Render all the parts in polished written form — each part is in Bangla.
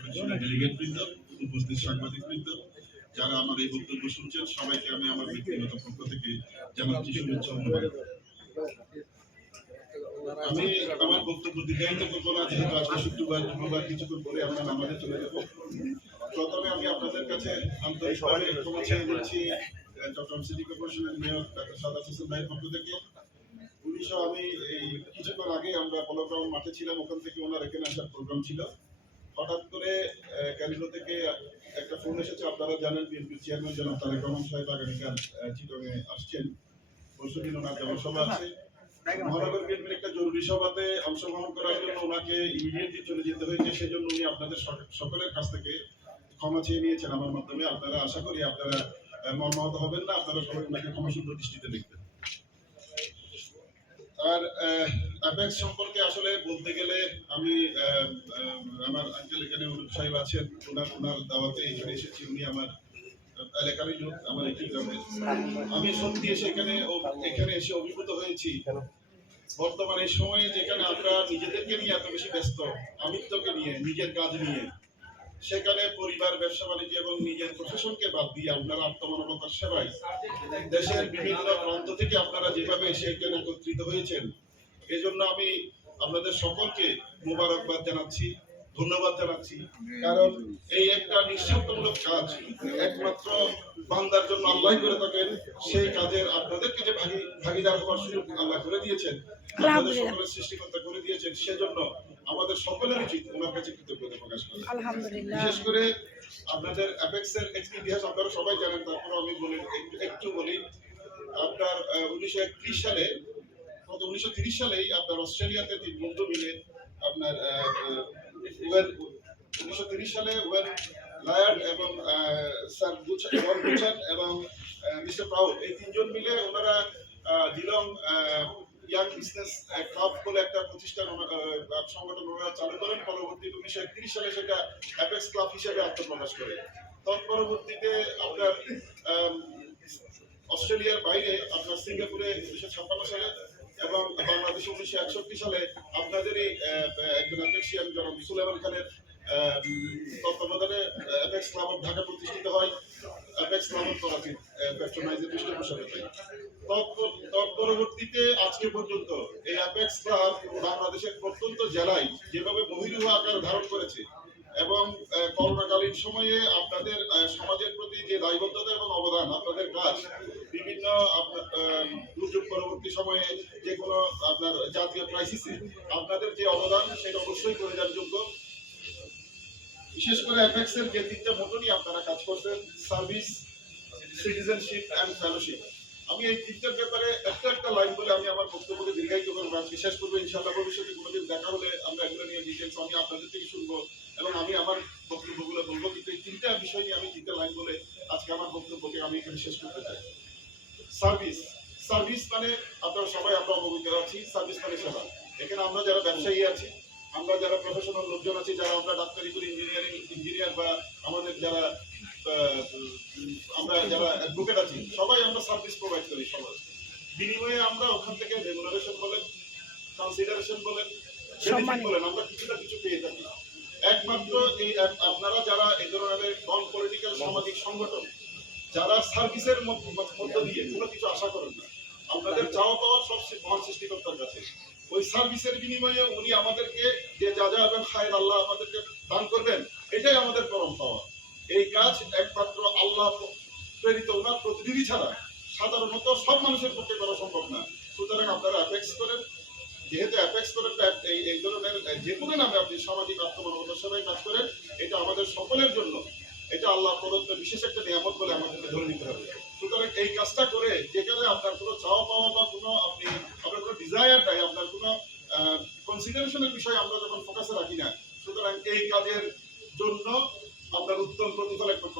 কনভেনশনের ডেলিগেট বৃন্দ, উপস্থিত সাংবাদিক বৃন্দ, যারা আমার এই বক্তব্য শুনছেন, সবাইকে আমি আমার ব্যক্তিগত পক্ষ থেকে জানাচ্ছি শুভেচ্ছা অনুরোধ। আমি আমার বক্তব্য দীর্ঘায়িত করবো না, যেহেতু আজকে শুক্রবার কিছুক্ষণ পরে আমরা নামাজে চলে যাব। প্রথমে আমি আপনাদের কাছে আন্তরিকভাবে ক্ষমা চেয়ে নিচ্ছি চট্টগ্রাম সিটি কর্পোরেশনের মেয়র ডক্টর সাদাত হোসেন ভাইয়ের পক্ষ থেকে। পুলিশও আমি এই কিছুক্ষণ আগে আমরা পলো গ্রাউন্ড মাঠে ছিলাম, ওখান থেকে ওনার এখানে আসার প্রোগ্রাম ছিল। হঠাৎ করে ক্যারিলো থেকে একটা ফোন এসেছে, আপনারা জানেন বিএনপির চেয়ারম্যান জনাব তারেক রহমান সাহেব আগামীকাল চিটংয়ে আসছেন, পরশুদিন ওনার জনসভা আছে। মহানগর বিএনপির একটা জরুরি সভাতে অংশগ্রহণ করার জন্য ওনাকে ইমিডিয়েটলি চলে যেতে হয়েছে, সেজন্য উনি আপনাদের সকলের কাছ থেকে ক্ষমা চেয়ে নিয়েছেন আমার মাধ্যমে। আপনারা আশা করি আপনারা মর্মাহত হবেন না, আপনারা সবাই ওনাকে ক্ষমাসুন্দর দৃষ্টিতে দেখবেন। আর অ্যাপেক্স সম্পর্কে আসলে বলতে গেলে আমি আমার আঙ্কেল এখানে অনুপ সাহেব আছেন, ওনার দাওয়াতে এখানে এসেছি। উনি আমার এলাকারই লোক, আমার একটি গ্রামে। আমি সত্যি এখানে এসে অভিভূত হয়েছি। বর্তমানে সময়ে যেখানে আমরা নিজেদেরকে নিয়ে এত বেশি ব্যস্ত, আমিত্বকে নিয়ে, নিজের কাজ নিয়ে, সেখানে পরিবার, ব্যবসা বাণিজ্য এবং নিজের প্রশাসনকে বাদ দিয়ে আপনারা আত্মমানবতার সেবায় দেশের বিভিন্ন প্রান্ত থেকে আপনারা যেভাবে এসে এখানে একত্রিত হয়েছেন, এজন্য আমি আপনাদের সকলকে মোবারকবাদ জানাচ্ছি, ধন্যবাদ জানাচ্ছি। কারণ এই একটা নিঃস্বার্থমূলক কাজ একমাত্র বান্দার জন্য আল্লাহ করে থাকেন। সেই কাজের আপনাদেরকে যে ভাগিদার হওয়ার সুযোগ আল্লাহ করে দিয়েছেন, আপনাদের সকলের সৃষ্টিকর্তা করে দিয়েছেন, সেজন্য আমাদের সকলের উচিত ওনার কাছে কৃতজ্ঞতা প্রকাশ করা। বিশেষ করে আপনাদের অ্যাপেক্সের ইতিহাস আপনারা সবাই জানেন, তারপরে আমি একটু বলি। আপনার 1931 সালে 1930 সালেই আপনার অস্ট্রেলিয়াতে 3 বন্ধু মিলে আপনার 1930 সালে ওয়েন লায়ার্ড এবং স্যার বুচান এবং মিস্টার প্রাউড, এই 3 জন মিলে ওনারা জিলং ইয়াং বিজনেস ক্লাব বলে একটা প্রতিষ্ঠান সংগঠন ওনারা চালু করেন। পরবর্তী 1931 সালে সেটা অ্যাপেক্স ক্লাব হিসেবে আত্মপ্রকাশ করে। তৎপরবর্তীতে আপনার অস্ট্রেলিয়ার বাইরে আপনার সিঙ্গাপুরে 1956 সালে এবং বাংলাদেশে 1961 সালে আপনাদেরই একজন অ্যাপেক্সিয়ান জনাব সুলেমান খানের তত্ত্বাবধানে অ্যাপেক্স ক্লাব অফ ঢাকা প্রতিষ্ঠিত হয়। অ্যাপেক্স ক্লাব অফ করাচি প্যাট্রোনাইজের পৃষ্ঠপোষকতায়। তৎপরবর্তীতে আজকে পর্যন্ত এই অ্যাপেক্স ক্লাব বাংলাদেশের প্রত্যন্ত জেলায় যেভাবে বহিরূহ আকার ধারণ করেছে এবং করোনাকালীন সময়ে আপনাদের সমাজের প্রতি যে দায়বদ্ধতা এবং অবদান, আপনাদের কাজ বিভিন্ন দুর্যোগ পরবর্তী সময়ে যে কোনো আপনার জাতীয় ক্রাইসিসে আপনাদের যে অবদান, সেটা অবশ্যই করে যাওয়ার যোগ্য। বিশেষ করে অ্যাপেক্সের যে 3টা মোটো নিয়ে আপনারা কাজ করছেন, সার্ভিস, সিটিজেনশিপ অ্যান্ড ফেলোশিপ। আমি এই 3টার ব্যাপারে একটা লাইন বলে আমি আমার বক্তব্যকে দীর্ঘায়িত করবো, আজকে শেষ করবো ইনশাআল্লাহ। ভবিষ্যতে কোনোদিন দেখা হলে আমরা এগুলো নিয়ে ডিটেলস আমি আপনাদের থেকে শুনবো এবং আমি আমার বক্তব্যগুলো বলবো। কিন্তু এই 3টা বিষয় নিয়ে আমি 3টা লাইন বলে আজকে আমার বক্তব্যকে আমি এখানে শেষ করতে চাই। সার্ভিস মানে আপনারা সবাই আমরা অবগত আছি, সার্ভিস মানে সেবা। এখানে আমরা যারা ব্যবসায়ী আছি, আমরা যারা প্রফেশনাল লোকজন আছি, যারা আমরা ডাক্তারি করি, ইঞ্জিনিয়ার বা আমাদের যারা অ্যাডভোকেট আছি, সবাই আমরা সার্ভিস প্রোভাইড করি সমাজ। বিনিময়ে আমরা ওখান থেকে রেমুনারেশন বলেন, কনসিডারেশন বলেন, বেনিফিট বলেন, আমরা কিছুটা কিছু পেয়ে থাকি। একমাত্র এই আপনারা যারা এই ধরনের নন পলিটিক্যাল সামাজিক সংগঠন, যারা সার্ভিসের মধ্য দিয়ে কোনো কিছু আশা করেন না, আপনাদের চাওয়া পাওয়ার সবচেয়ে মহান সৃষ্টিকর্তার কাছে। ওই সার্ভিসের বিনিময়ে উনি আমাদেরকে যে যা এবং খায়ের আল্লাহ আমাদেরকে দান করবেন, এটাই আমাদের পরম পাওয়া। এই কাজ একমাত্র আল্লাহ প্রেরিত ওনার প্রতিনিধি ছাড়া সাধারণত সব মানুষের পক্ষে করা সম্ভব না। সুতরাং আপনারা অ্যাপেক্স করেন, যেহেতু অ্যাপেক্স করেন এই ধরনের যে কোনো নামে আপনি সামাজিক আত্মমানবতার সেবায় কাজ করেন, এটা আমাদের সকলের জন্য এটা আল্লাহ প্রদত্ত বিশেষ একটা নিয়ামত বলে আমাদেরকে ধরে নিতে হবে। সুতরাং এই কাজটা করে যেখানে আপনার কোনো চাওয়া পাওয়া বা আপনার কোনো ডিজায়ার নাই, আপনার কোনো কনসিডারেশনের বিষয়ে আমরা যখন ফোকাসে রাখি না, সুতরাং এই কাজের জন্য আপনার উত্তম প্রতিফল একমাত্র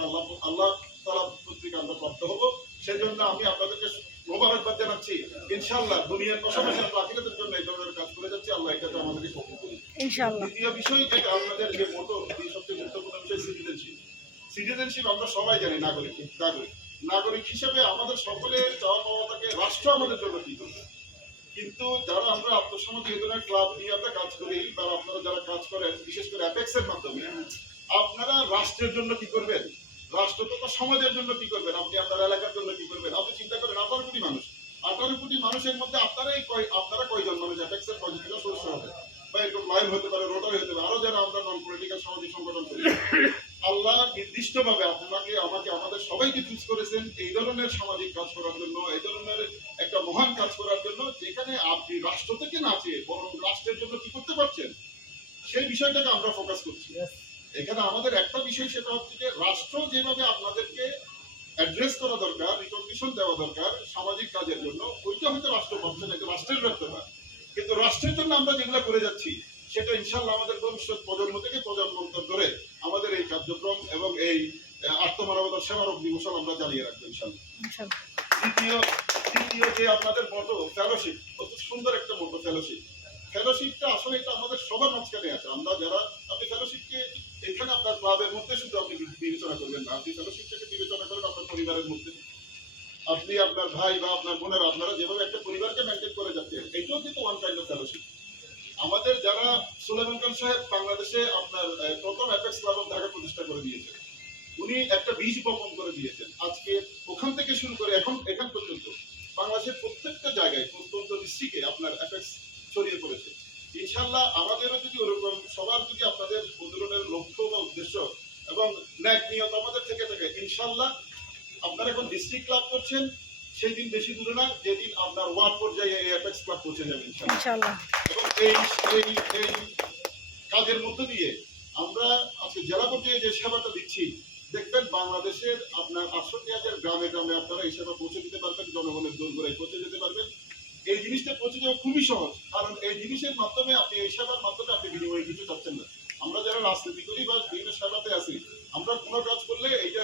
আল্লাহ তাআলা কর্তৃক আমরা প্রাপ্ত হব। সেজন্য আমি আপনাদেরকে মোবারকবাদ জানাচ্ছি। ইনশাআল্লাহ দুনিয়ার পাশাপাশি আমরা আখিরাতের জন্য এই ধরনের কাজ করে যাচ্ছি। আল্লাহ এটাতে আমাদেরকে কবুল করুন ইনশাআল্লাহ। দ্বিতীয় বিষয় যেটা আপনাদের যে মোটো, সবচেয়ে গুরুত্বপূর্ণ বিষয় সিটিজেনশিপ। আমরা সবাই জানি নাগরিক হিসেবে আমাদের সকলের চাওয়া পাওয়া থাকে রাষ্ট্র আমাদের জন্য কি কিন্তু যারা আমরা আত্মসমাজ এই ধরনের ক্লাব নিয়ে আমরা কাজ করি বা আপনারা যারা কাজ করেন বিশেষ করে অ্যাপেক্স এর মাধ্যমে আপনারা রাষ্ট্রের জন্য কি করবেন, রাষ্ট্র তথা সমাজের জন্য কি করবেন, আপনি আপনার এলাকার জন্য কি করবেন, আপনি চিন্তা করেন 18 কোটি মানুষ, 18 কোটি মানুষের মধ্যে আপনারা কয়জন মানুষ অ্যাপেক্স এর পজিটিভ সদস্য হবে বা এরকম লাইন হতে পারে, রোটারি হতে পারে, আরো যারা আমরা নন পলিটিক্যাল সামাজিক সংগঠন করি। আল্লাহ নির্দিষ্টভাবে আপনাকে আমাকে আমাদের সবাইকে চুজ করেছেন এই ধরনের সামাজিক কাজ করার জন্য, এই ধরনের একটা মহান কাজ করার জন্য, যেখানে আপনি রাষ্ট্র থেকে না চেয়ে বরং রাষ্ট্রের জন্য কি করতে পারছেন সেই বিষয়টাকে আমরা ফোকাস করছি। এখানে আমাদের একটা বিষয় সেটা হচ্ছে যে রাষ্ট্র যেভাবে আপনাদেরকে অ্যাড্রেস করা দরকার, রিকগনিশন দেওয়া দরকার সামাজিক কাজের জন্য, ওইটা হয়তো রাষ্ট্র পাচ্ছে না, এটা রাষ্ট্রের ব্যর্থতা। কিন্তু রাষ্ট্রের জন্য আমরা যেগুলো করে যাচ্ছি সেটা ইনশাল্লাহ আমাদের ভবিষ্যৎ প্রজন্ম থেকে প্রজন্মান্তর ধরে আমাদের এই কার্যক্রম এবং এই আত্মমানবতার সেবার অগ্নিমোশন আমরা চালিয়ে রাখবো ইনশাল্লাহ। দ্বিতীয় যে আপনাদের মতো ফেলোশিপ, অত সুন্দর একটা মতো ফেলোশিপ, ফেলোশিপটা আসলে এটা আমাদের সবার মাঝখানে আছে। আমরা যারা আপনি ফেলোশিপকে এখানে আপনার ক্লাবের মধ্যে শুধু আপনি বিবেচনা করবেন না, আপনি ফেলোশিপটাকে বিবেচনা করেন আপনার পরিবারের মধ্যে, আপনি আপনার ভাই বা আপনার বোনেরা আপনারা যেভাবে একটা পরিবারকে মেনটেন করে যাচ্ছেন, এইটাও কিন্তু ওয়ান কাইন্ড অফ ফেলোশিপ। আমাদের যারা সুলেমান খান সাহেব বাংলাদেশে আপনার প্রথম অ্যাপেক্স ক্লাব অফ ঢাকা প্রতিষ্ঠা করে দিয়েছেন, উনি একটা বীজ বপন করে দিয়েছেন। আজকে ওখান থেকে শুরু করে এখান পর্যন্ত বাংলাদেশের প্রত্যেকটা জায়গায় প্রত্যন্ত ডিস্ট্রিক্টে আপনার অ্যাপেক্স ছড়িয়ে পড়েছে। ইনশাল্লাহ আমাদেরও যদি ওরকম সবার যদি আপনাদের আন্দোলনের লক্ষ্য বা উদ্দেশ্য এবং ন্যাক নিয়ত আমাদের থেকে থাকে, ইনশাল্লাহ আপনারা এখন ডিস্ট্রিক্ট ক্লাব করছেন, সেই দিন বেশি দূরে না যেদিন আপনার ওয়ার্ড পর্যায়ে এই অ্যাপেক্স ক্লাব পৌঁছে যাবে ইনশাল্লাহ। এবং এই কাজের মধ্য দিয়ে আমরা আজকে জেলা পর্যায়ে যে সেবাটা দিচ্ছি, দেখবেন বাংলাদেশের আপনার 68,000 গ্রামে গ্রামে আপনারা এই সেবা পৌঁছে দিতে পারবেন, জনগণের দূর করে পৌঁছে যেতে পারবেন। এই জিনিসটা পৌঁছে যাওয়া খুবই সহজ, কারণ এই জিনিসের মাধ্যমে আপনি এই সেবার মাধ্যমে আপনি বিনিময়ে কিছু চাচ্ছেন না। আমরা যারা রাজনীতি করি বা বিভিন্ন সেবাতে আছি, আমরা কোনো কাজ করলে এইটা